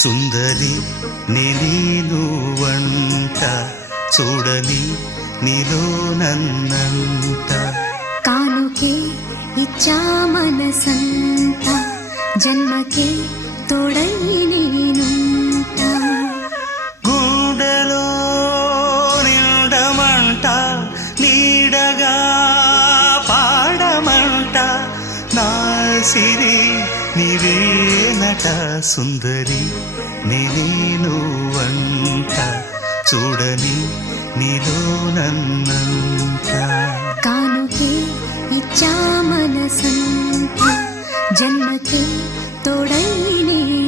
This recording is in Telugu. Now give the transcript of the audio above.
సుందరి నేను వంట చూడని నీలో నన్నంట కానుకే ఇచ్చా మనసంత జన్మకే తోడై నేనుంట గుండెలో నిండమంట నీడగా పాడమంట నా సిరి నీవేనట సుందరి నేను వంట చూడని నీలో నన్నంట కానుకే ఇచ్చా మనసంత జన్మకే తోడై నేను